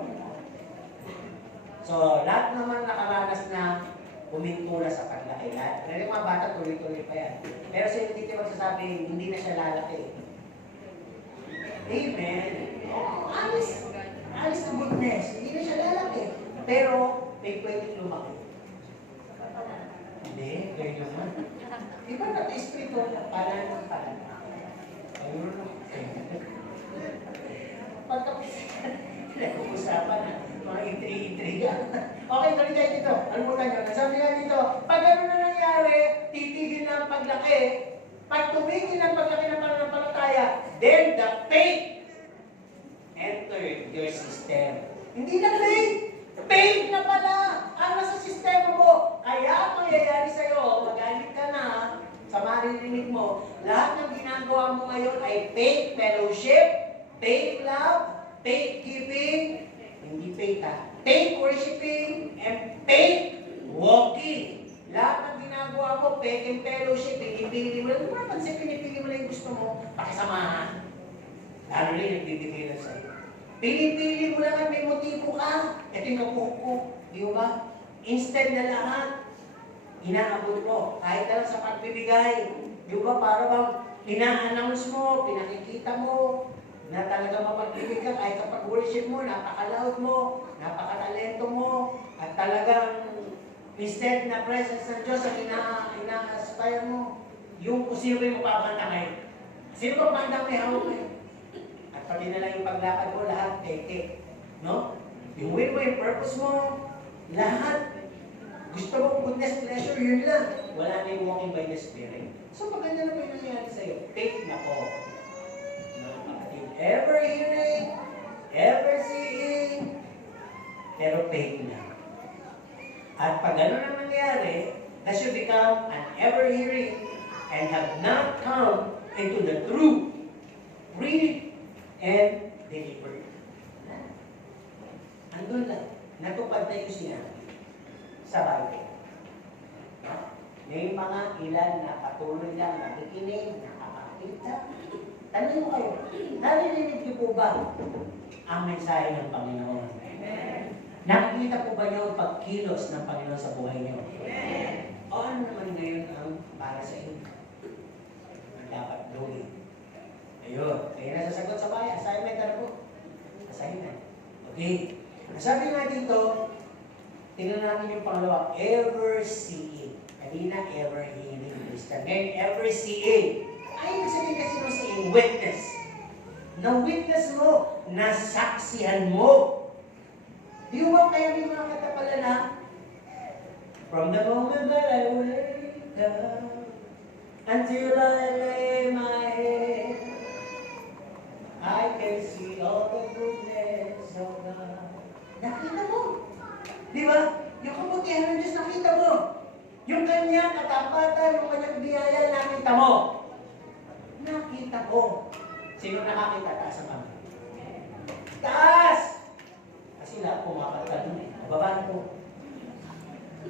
So, lahat naman nakaranas na huminto na sa paglaki. Lahat. Pero yung mga bata, tuloy-tuloy pa yan. Pero sa hindi kayo magsasabi, hindi na siya lalaki. Amen. Alis na goodness. Hindi na siya lalaki. Pero, may pwedeng lumaki. Hindi, kayo naman. Iba na ito espiritu na pala ng pala. Ayun. Pagkapos, pinag-uusapan na. Mga intriga. Okay, tuloy tayo dito. Alimutan nyo. Nasabi nga dito, pag ano na nangyari, titigil na ang paglaki. Pag tumigil ang paglaki ng pananampalataya, then the faith entered your system. Hindi na faith. Faith na pala ang nasa sistema mo. Kaya ang mangyayari sa'yo, magalit ka na sa maririnig mo, lahat ng ginagawa mo ngayon ay faith fellowship, faith love, faith giving, hindi faith faith worshiping, and faith walking. Lahat ng ginagawa mo, faith and fellowship, pinipili mo lang. Kung napansin, pinipili mo lang yung gusto mo, pakisamahan. Lalo rin, nagbibigay lang sa'yo. Pinipili mo lang at may motibo ka. Ito yung kapuko ko. Di ba? Instead na lahat, inaabot mo. Kahit na lang sa pagbibigay. Di ba? Para bang ina-announce mo, pinakikita mo, na talaga mapagbibig ka kahit sa pag-worship mo, napaka-loud mo, napaka-talento mo, at talagang instead na presence ng Diyos ang ina-aspire mo, yung kung sino yung mapapanta ngayon. Sino ba panta may hawak ngayon? At pati na lang yung paglakad mo, lahat teke. No? Yung will mo, yung purpose mo, lahat. Gusto mo goodness, pleasure, yun lang. Wala na yung walking by the Spirit. So maganda na po yung nangyayari sa'yo. Faith na po. Ever hearing, ever seeing, pero faith na. At pag gano'n ang nangyari, that should become an ever hearing and have not come into the truth, read and delivered. Andun lang, natupad na yung sinabi sa Bible. May mga ilan na patuloy lang nakikinig, nakakakita. Tanong mo kayo, narinig niyo po ba ang mensahe ng Panginoon? Amen. Nakikita po ba niyo ang pagkilos ng Panginoon sa buhay niyo? Amen. O ano naman ngayon ang para sa inyo? Ang dapat gawin. Ayun, kaya nasasagot sa bayan. Assignment na po. Assignment. Okay. Sabi nga dito, tingnan natin yung pangalawa, ever seeing. Kanina, ever hearing Christian. Ngayon, ever seeing. Ay, sabihin kasi mo seeing, witness. Na-witness mo, nasaksihan mo. Di ba kaya may mga katapalan na, from the moment that I wake up, until I lay my head, I can see all the goodness of God. Nakita mo. Di ba? Yung kabutihan ng Diyos, nakita mo. Yung kanyang katapatan, yung kanyang biyaya, nakita mo. Nakita ko. Sino nakakita? Taas ang kami. Taas! Kasi lahat pumapatad nun eh. Baba na po.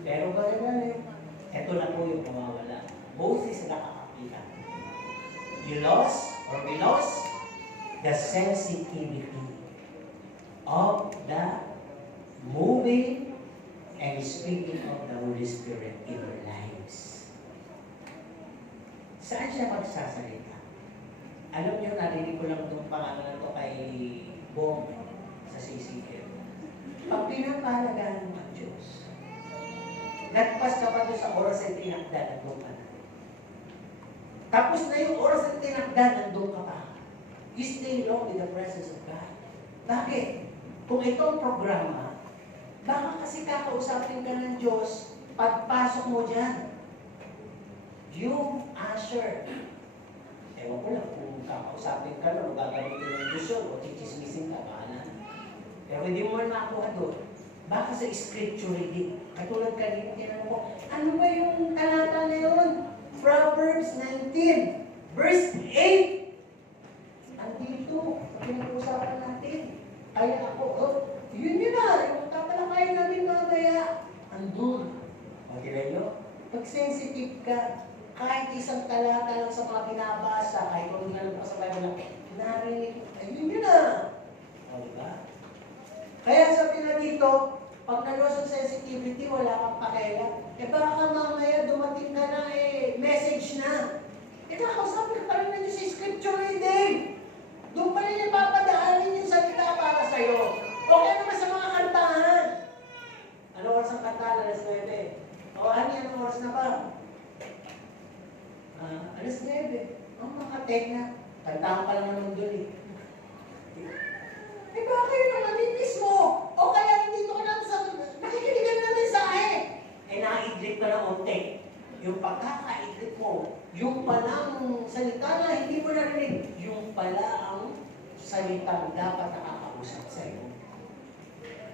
Pero ganyan ito na po yung pumawala. Moses nakakakita. You lost or we lost the sensitivity of the moving and speaking of the Holy Spirit in our lives. Saan siya magsasalita? Alam niyo, narinig ko lang itong pangalan na ito kay Bong sa CCF. Pag pinapahalagaan mo ang Diyos, nagpas ka pa doon sa oras ay tinakda, nandun ka na. Tapos na yung oras ay tinakda, nandun ka pa. You stay long in the presence of God. Bakit? Kung itong programa, baka kasi kakausapin ka ng Diyos, pagpasok mo dyan. Yung usher, ewan ko lang kung kakausapin ka lang, o gagamitin ng Diyos yun, o chichismisin ka, bahala na. Pero hindi mo man nakuha doon. Baka sa scripture reading, katulad kanina, tinanong ko, ano ba yung talata na yun? Proverbs 19, verse 8. Andito, pinag-uusapan natin. Kaya ako, yun na, yung tatalakayin namin mamaya. Andun. O, tila nyo, pag sensitive ka, kahit isang talata lang sa mga binabasa, kahit kung hindi na sa Bible lang, narinig, ayun yun na. O, diba? Kaya sabi na dito, pag nalos ang sensitivity, wala kang pakialam. Baka mamaya dumating ka na, message na. Kakausapin ka pa rin na Diyos sa scripture reading. Doon pa rin ipapadaanin yung salita para sa'yo. Okay naman sa mga kantahan. Ano oras ang kanta? Alas 9. O, anong oras na ba? Alas 9. Ang mga tekna. Kantahan pa lang naman doon eh. Baka yun ang namitis mo. O kaya nandito ka lang sa, nakikinig ka na mensahe. Naiglit ka ng unti. Yung pagkakaiglit mo, yung palang salita na hindi mo narinig, yung pala ang salitang dapat nakakausap sa'yo.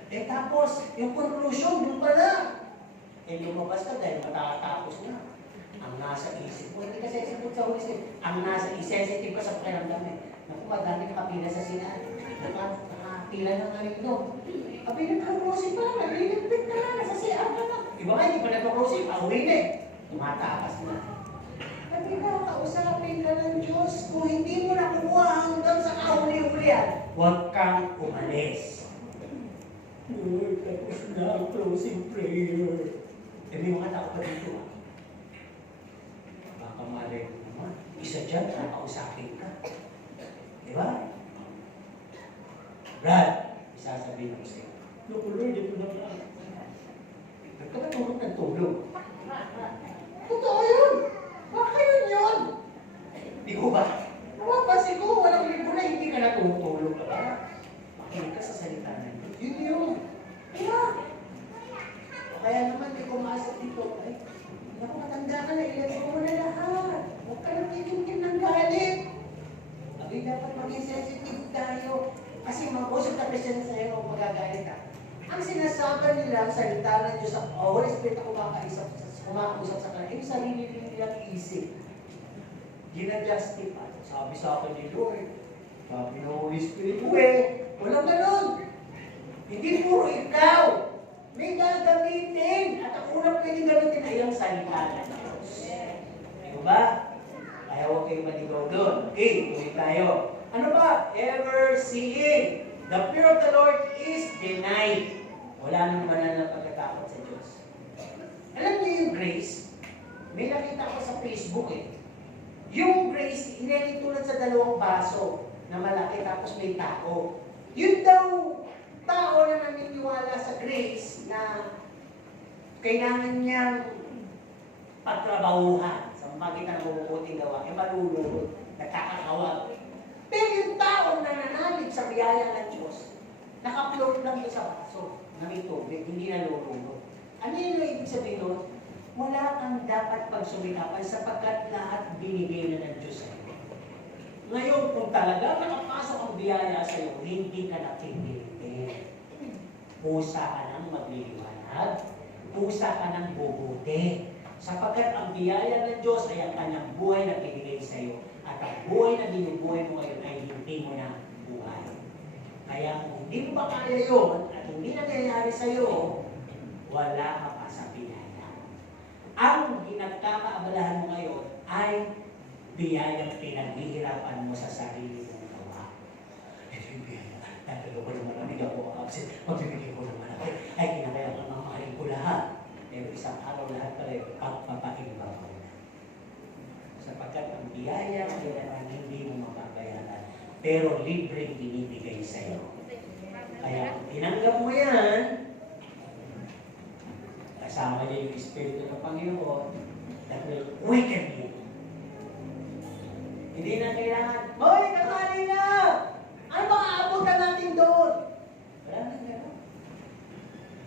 Tapos, yung conclusion, yung pala. Lumabas ka dahil matatapos na. Ang nasa isip mo, hindi ka sensitive sa Holy Spirit. Ang nasa sensitive ka sa pakiramdam eh. Naku, madami nakapila sa sinan. Nakapila na nga rin doon. Abi, nagka-crossing pa lang, nagliligpit ka na, nasa CR ka na. Iba nga, hindi pa nagka-crossing, pauwi na eh. Tumatakas na. Sabi ka, kausapin ka ng Diyos. Kung hindi mo nakukuha hanggang sa kahuli-hulihan, huwag kang umalis. Tapos na ang closing prayer. May mga tao pa dito ah. Baka malay mo naman. Isa dyan, kausapin ka. Diba? Brad, isasabihin ko sa'yo. Naku Lord, ito na nga. Nagkakatulog ng tulog. Totoo yun! Baka yun! Di ko ba? Napapansin ko, walang libo na hindi ka natutulog. Makinig ka sa salita na yun. Yun yun. Kaya naman, di kumasok dito. Ay, naku, matanda ka na, ilagay mo na lahat. Huwag ka nang titingin ng galit. Abi, dapat maging sensitive tayo. Kasi mag-usap na presyon sa'yo kung magagalit ka. Ang sinasabi nila, ang salita ng Diyos, ang Holy Spirit na kumakausap sa kanila, yung sarili nilang isip. Gina-justify. Sabi sa akin ni Lord, sabi ng Holy Spirit, walang ganun. Hindi puro ikaw. May gagamitin. At ang unang pwedeng gamitin ay ang salita ng Diyos. Diba ba? Kaya huwag kayong maligaw doon. Okay, tuloy tayo. Ano ba? Ever seeing the fear of the Lord is denied. Wala nang banal na pagkatakot sa Diyos. Alam niyo yung grace? May nakita ko sa Facebook eh. Yung grace, hindi tulad sa dalawang baso na malaki tapos may tao. Yun daw, tao na naniniwala sa grace na kailangan niyang pagtrabahuhan sa magitan ng mabubuting gawa, malulunod, nagkakakawag. Pero yung tao na nanalig sa biyaya ng Diyos, naka-float lang sa baso na may tubig, hindi nalulunod. Ano yung ibig sabihin nun? Wala kang dapat pagsumikapan sapagkat lahat binigay na ng Diyos sa'yo. Ngayon, kung talaga nakapasok ang biyaya sa'yo, hindi ka napipilitin. Pusa ka ng magliliwanag, pusa ka ng bubuti. Sapagkat ang biyaya ng Diyos ay ang kanyang buhay na binigay sa'yo. At ang buhay na binubuhay mo ngayon ay hindi mo na buhay. Kaya kung hindi mo ba kaya yun at hindi nangyayari sa'yo, wala ka pa sa biyaya. Ang ginagkakaabalahan mo ngayon ay biyayang pinaghihirapan mo sa sarili mong gawa. Ito yung biyaya. Natalo ko naman ang ako absent. Magbibigay ko naman ako. Ay, kinakailangan mamahalin ko lahat. Pero isang araw lahat pala yung pagpapakimbang mo na. Sapagkat ang biyaya kailangan hindi mo mapabayaran. Pero libreng binibigay sa'yo. Kaya kung tinanggap mo yan, kasama niya yung Espiritu ng Panginoon, that will quicken you. Hindi na kailangan, hoy, kakali na! Ano ba aabutan natin doon? Wala na gano'n.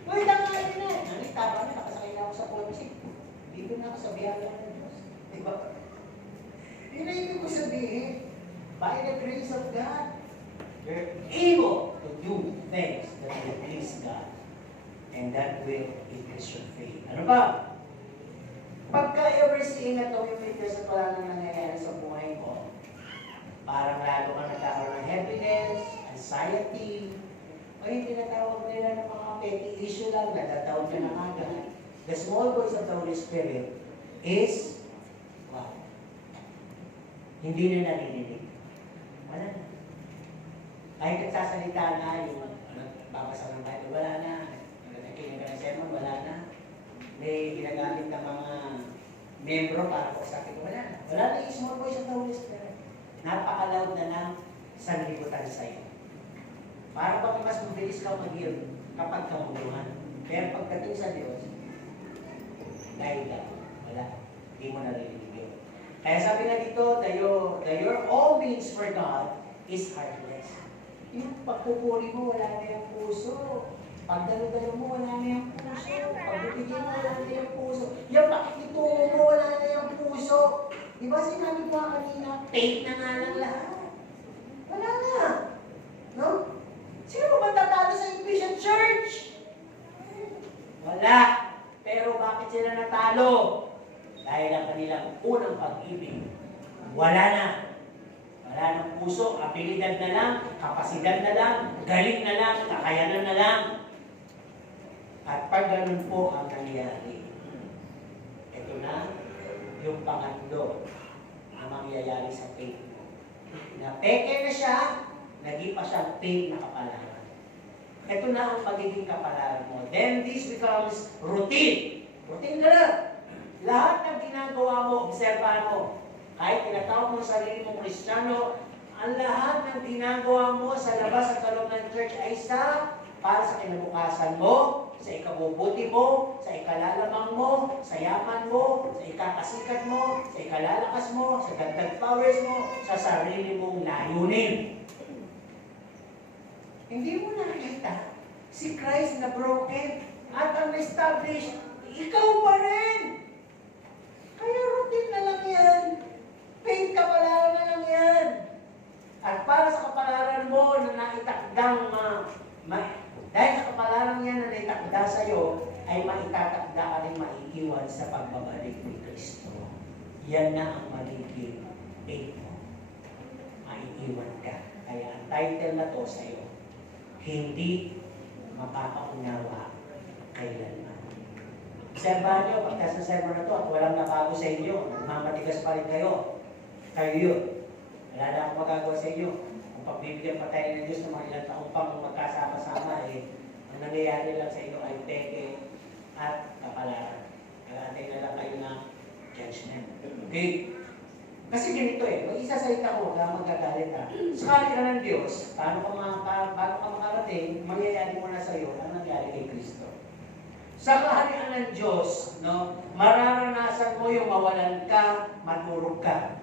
Hoy, kakali na! Nanita ba na, nakasakay na ako sa kotse. Dito na ako sa biyaya ng Diyos. Diba? Yun na ibig ko sabihin, by the grace of God, you're able to do things that will please God. And that will increase your faith. Ano ba? Pagka ever seeing at umipitis at wala nang nangyayari sa buhay ko, parang lalo ka nagkakaroon ng happiness, anxiety, o yung tinatawag nila ng mga petty issue lang, natatawag ka na agad. The small voice of the Holy Spirit is, wow, hindi na narinig. Wala na. Kahit nagsasalita na yung babasa ng Bible, wala na. Nakikinig ka ng sermon, wala na. May ginagamit ng mga membro para po sa akin, wala na. Wala na yung small voice of the Holy Spirit. Napakaloud na ng sanlibutan sa'yo. Para bang mas mabilis ka mag-heal kapag kamuluhan. Pero pagdating sa Diyos, dahil ka, wala. Hindi mo narinig yun. Kaya sabi nga dito, the your all means for God is heartless. Yung pagpupuri mo, wala na yung puso. Pagdalo-dalo mo, wala na yung puso. Pagbibigyan mo, wala na yung puso. Yung pakikitungo mo, wala na yung puso. Diba sinabi ko kanina, fake na nga lang lahat. Wala na. No? Sino ba magtatalo sa Ephesian Church? Wala. Pero bakit sila natalo? Dahil ang kanilang unang pag-ibig, wala na. Wala ng puso, abilidad na lang, kapasidad na lang, galing na lang, kakayanan na lang. At pag ganun po ang nangyari, ito na yung pangatlo na mangyayari sa faith mo. Na peke na siya, naging pa siyang faith na kapalaran. Ito na ang magiging kapalaran mo. Then this becomes routine. Routine na lang. Lahat ng ginagawa mo, obserbahan mo. Kahit tinatawag mo sa sarili mong Kristiyano, ang lahat ng ginagawa mo sa labas at sa loob ng church ay para sa kinabukasan mo, sa ikabubuti mo, sa ikalalamang mo, sa yaman mo, sa ikakasikat mo, sa ikalalakas mo, sa dagdag powers mo, sa sarili mong layunin. Hindi mo nakita si Christ na broken at ang established, ikaw pa rin. Kaya routine na lang yan. Faith kapalaran na lang yan. At para sa kapalaran mo na naitakdang dahil sa kapalaran yan na naitakda sa iyo, ay maitatakda ka rin maiiwan sa pagbabalik ni Kristo. Yan na ang magiging faith mo. Maiiwan ka. Kaya ang title na to sa iyo, hindi makakaunawa kailanman. Obserbahan nyo, pagkas ng sermon na to at walang nabago sa inyo, mamatigas pa rin kayo. Kayo yun. Wala na akong magagawa sa inyo. Kung pagbibigyan pa tayo ng Diyos ng mga ilang taong pang magkasama-sama, ang nangyayari lang sa inyo ay peke at kapalaran. Kaya na lang kayo ng judgment. Okay? Kasi ganito mag-isasalita ko, kaya magagalit ka. Sa kaharian ng Diyos, bago ka makarating, mangyayari mo na sa iyo ang nangyari kay Kristo. Sa kaharian ng Diyos, mararanasan mo yung mawalan ka, matulog ka.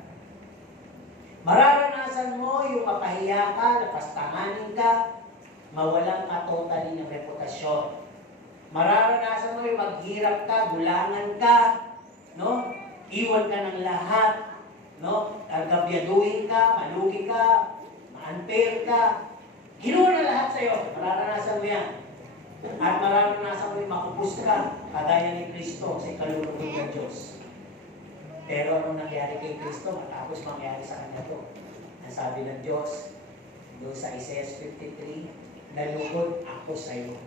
Mararanasan mo yung mapahiya ka, napastanganin ka, mawalan ka totally ng reputasyon. Mararanasan mo yung maghirap ka, gulangan ka, iwan ka ng lahat, gabyaduhin ka, malugi ka, ma-unfair ka. Ginawa na lahat sa'yo, mararanasan mo yan. At mararanasan mo yung makupus ka, kagaya ni Kristo sa ikalulugod ng Diyos. Pero anong nangyari kay Kristo, matapos mangyari sa kanya to. Ang sabi ng Diyos, doon sa Isaiah 53, nalugod ako sa iyo.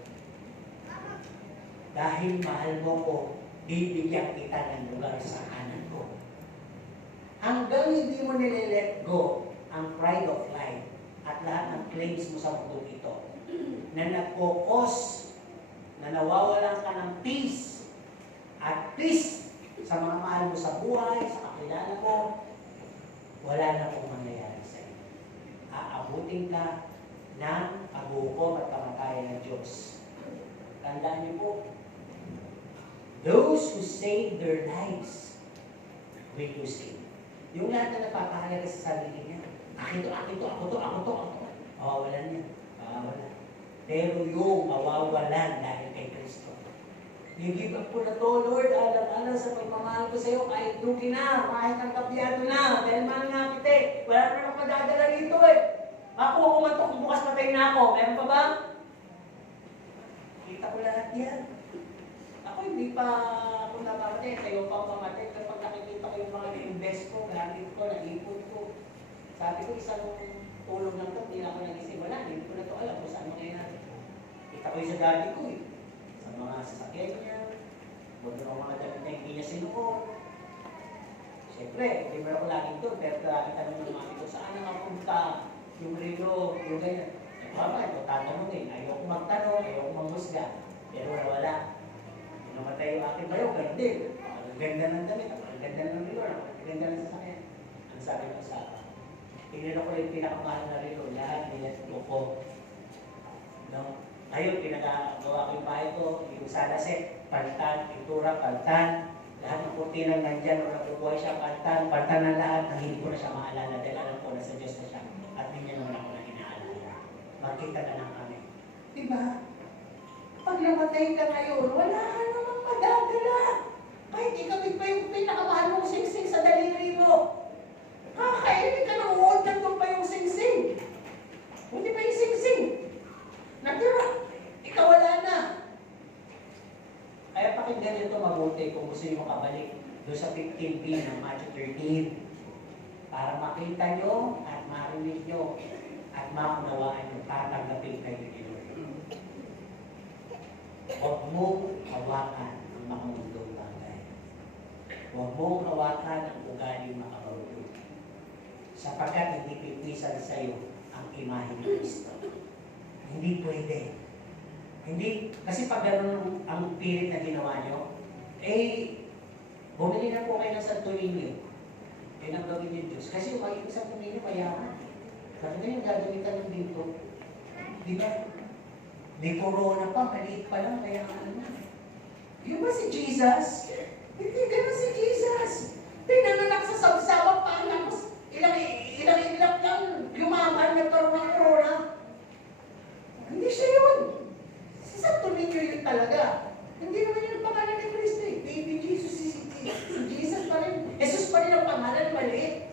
Dahil mahal mo ko, bibigyan kita ng lugar sa kanan ko. Hanggang hindi mo nile-let go ang pride of life at lahat ng claims mo sa mundo ito, na nagkukos, na nawawalan ka ng peace, at peace sa mga mahal mo sa buhay, sa kakilala mo, wala na pong mangyayari sa iyo. Aabutin ka ng paghukom at kamatayan ng Diyos. Tandaan niyo po, those who save their lives will lose it. Yung lahat na napapahalaga sa sarili niya, akin to, ako to. Wala niya. Wala. Pero yung mawawalan dahil kay Kristo. I-give up ko na to, Lord, alam-alam sa pagmamahal ko sa iyo, kahit lugi na, kahit ang kapiyado na, dahil man nga kita wala na akong madadala rito Makuha ko man ito kung bukas patay na ako. Meron pa ba? Kita ko lahat yan. Ako hindi pa ako napamatay, kayo pa pamatay. Kapag nakikita ko yung mga na-invest ko, gamit ko, naipon ko. Sabi ko, isang tulong lang ito, hindi na ako nagising. Wala, hindi ko na ito alam kung saan mangyayari. Kita ko yung sa daddy ko sa mga sasakyan niya, huwag na mga damit na hindi niya sinuot. Siyempre, hindi mo ako laging doon, pero lagi tanong ng mami ko, saan na mapunta? Yung relo, yung ganyan. Mama, ito tatanungin. Ayoko magtanong, ayoko mangusga. Pero wala. Namatay yung aking bayo, ganun din. Ang ganda ng damit, ang ganda ng relo, ang ganda ng sasakyan. Ang sabi ko sa akin, tingnan ako yung pinakamahal na relo, lahat nilat ko. Ngayon, pinagagawa ko yung bahay ko, yung salaset, pantan, pintura, pantan, lahat ng kurtinang nandyan, o nabubuhay siya, pantan na lahat, na hindi ko na siya maalala, dahil alam ko na sa Diyos na siya, at hindi naman ako na inaalala. Magkita na lang kami. Diba? Pag namatay ka ngayon, wala ka namang madadala. Kahit ikabit pa yung pinakamahal mong singsing sa daliri mo. Kakainin ka ng uod, nandun pa yung singsing. Hindi pa yung singsing. Natira, ikaw wala na. mabuti kung gusto nyo makabalik doon sa 15b ng Matthew 13 para makita nyo at marinig nyo at maunawaan nyo, tatanggapin kayo ni Lord. Huwag mong hawakan ang mga mundong bagay. Huwag mong hawakan ang ugaling makabaruto. Sapagkat hindi pipisan sa iyo ang imahe ni Kristo. Hindi pwede. Hindi, kasi pag gano'n ang pilit na ginawa nyo, bumili na po kayo ng Santo Niño. Yan ang gawin ni Diyos. Kasi yung Santo Niño, mayaman. Kasi yung gagamitan ng dito. Di ba? May corona pa, maliit pa lang, kaya ano. Yun ba si Jesus? Hindi gano'n si Jesus. Pinanganak sa sabsabang pa, tapos ilang lang, yumaman, nagkaroon ng corona. Hindi siya yun. Si Santo Niño yun talaga. Hindi naman yun ang pangalan ni Kristo eh. Baby Jesus, si Jesus pa rin. Jesus pa rin ang pangalan, maliit.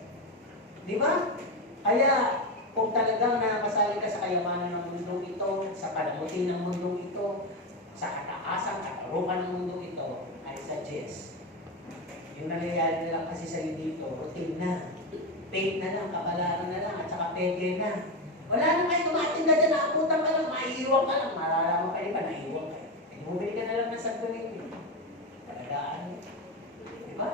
Di ba? Kaya, kung talagang nakasali ka sa kayamanan ng mundong ito, sa panamuti ng mundong ito, sa kataasan, katarukan ng mundong ito, I suggest. Yung nangyayari lang kasi sa'yo dito, routine na. Paid na lang, kabalaran na lang, at saka pege na. Wala na kayo tumatinda dyan, naabutan ka lang, maiiwan ka lang, maralaman kayo ba, naiiwan kayo. Bumili ka na lang ng Santo Niño. Talagaan. Diba?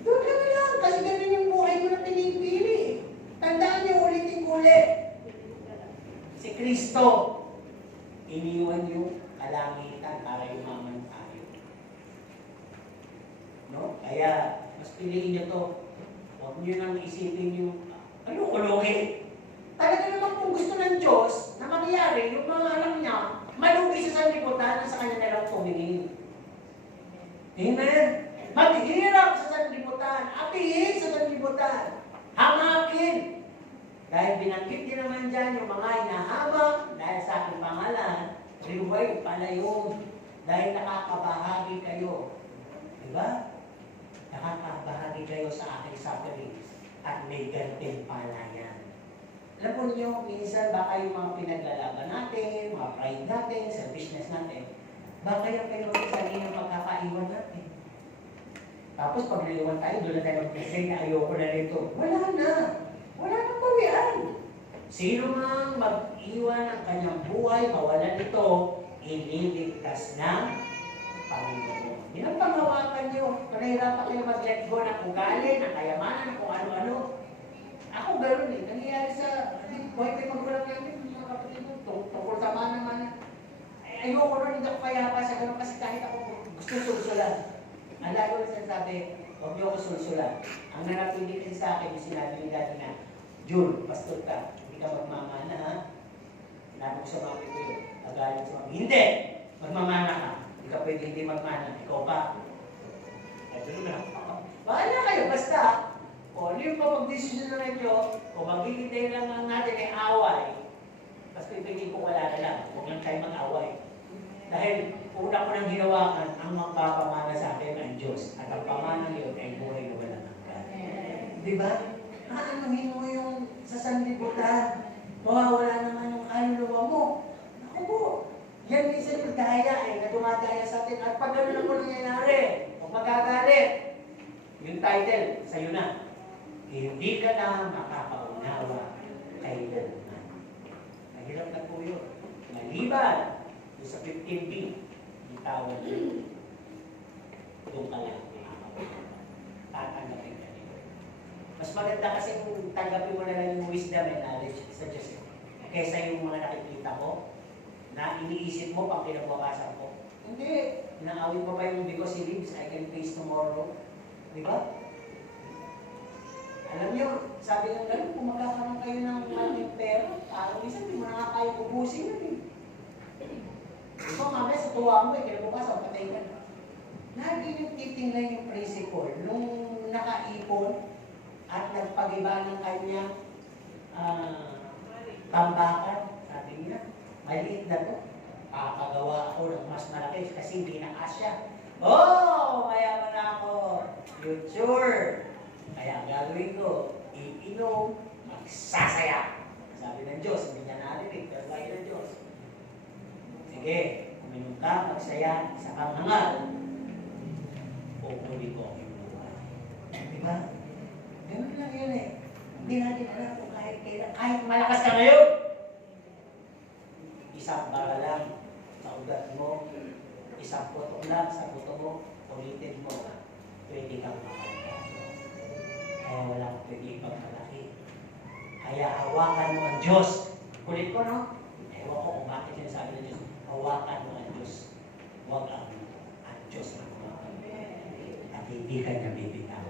Doon ka na lang, kasi ganun yung buhay mo na pinipili. Tandaan niyo ulitin ulit. Si Kristo, iniwan yung kalangitan para yumaman tayo. No? Kaya, mas piliin niyo to. Huwag niyo nang isipin yung, kulungin. Talaga naman kung gusto ng Diyos na mangyari, yung mga anak niya, malugi sa sanlibutan at sa kanya na lang tumingin. Amen? Maghirap sa sanlibutan, apihin sa sanlibutan, hamakin. Dahil binanggit din naman dyan yung mga inahamak, dahil sa aking pangalan, reward pala yun. Dahil nakakabahagi kayo. Diba? Nakakabahagi kayo sa aking sufferings at may gantimpala yan. Alam po niyo, minsan baka yung mga pinaglalaban natin, mga pride natin, sa business natin, baka yung pinag-isali ng pagkakaiwan natin. Tapos pag naiwan tayo, doon na tayo mag-isay na ayoko na rito. Wala na. Wala nang bawian. Sino mang mag-iwan ng kanyang buhay, mawalan ito, ililigtas ng Panginoon. Yan ang panghawakan niyo. Kung nahirapan kayo mag-let go ng ugali, ng kayamanan, kung ano-ano. Ako gano'n eh. Nangyayari sa buhay kayo magulang namin, mga kapatid mo, tungkol sa mana-mana. Ayoko rin, hindi ako kayapa sa gano'n kasi kahit ako gusto sulsulan. Ang lalo na sinasabi, huwag niyo ako sulsulan. Ang nanapili kasi sa akin, yung sinabi ni Daddy na, June, pastor ka, hindi ka magmamana ha? Sinabi ko sa mami ko yun, nagalit sa mami, hindi! Magmamana ka. Hindi ka pwede hindi magmana. Ikaw pa. Ito naman ako. Bahala kayo, basta. O, ano yung kapag-desisyon na ninyo, o maghihintay lang lang natin ay away, basta ibigay ko wala na lang, huwag lang tayo mag-away. Dahil una ko nang hinawakan, ang magpapamana sa akin ang Diyos, at ang pamana niyo ay buhay na walang hanggan. Diba? Aanuhin mo yung sa sanlibutan, mawawala naman yung kaluluwa mo. Naku po, yan minsan yung daya na dumadaya sa atin, at pag gano'n ako nangyayari, o magagalit, yung title, sa'yo na. Hindi ka na makakaunawa kailanman. Mahirap na po yun. Maliban sa 15b, itawag yun. Doon ka lang. Tatanggapin ka nito. Mas maganda kasi kung tanggapin mo na lang yung wisdom and knowledge sa Diyos. Kaysa yung mga nakikita ko, na iniisip mo pang kinabukasan ko. Hindi. Inaawit mo pa yung because he lives, I can face tomorrow. Di ba? Alam niyo, sabi ng gano'n, kung magkakaroon kayo ng malaking pera, parang minsan hindi mo na nga kayo ubusin yun eh. Ito mamaya sa tuwa mo eh, kinabukasan, patay ka na. Lagi yung titingnan yung principle. Nung nakaipon at nagpag-iba ng kanya tambakan, sabi niya, maliit na to. Kakagawa ako ng mas malaki kasi hindi na kasya. Oh, mayaman na ako. You sure? Kaya ang gagawin ko, iinom, magsasaya. Sabi ng Diyos, hindi niya narinig, pero sabi ng Diyos. Sige, uminom ka, magsaya, isa kang hangal. ipupuli ko ang iyong buhay. Di ba? Ganun lang yun eh. Hindi natin alam kung kahit malakas ka ngayon, isang bara lang sa ugat mo, isang putok lang sa buto mo, ulitin mo, pwede kang makalimutan. Kaya walang pwede ipagmalaki. Kaya hawakan mo ang Diyos. Kulit ko, no? Ewan ko kung bakit sinasabi ng Diyos. Hawakan mo ang Diyos. Huwag ang Diyos ang hawakan. At hindi ka niya bibitaw.